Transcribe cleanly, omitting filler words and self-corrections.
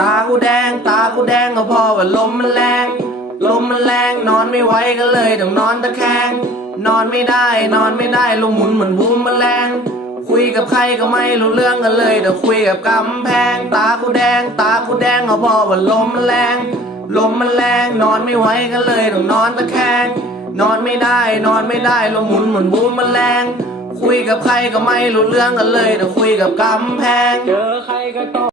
ตากูแดงก็เพราะว่าลมมันแรงนอนไม่ไหวก็เลยต้องนอนตะแคงนอนไม่ได้ลมหมุนเหมือนบูมแมลงคุยกับใครก็ไม่รู้เรื่องกันเลยแต่คุยกับกำแพงตากูแดงก็เพราะว่าลมมันแรงนอนไม่ไหวก็เลยต้องนอนตะแคงนอนไม่ได้ลมหมุนเหมือนบูมแมลงคุยกับใครก็ไม่รู้เรื่องกันเลยแต่คุยกับกำแพงเจอใครก็ต้อง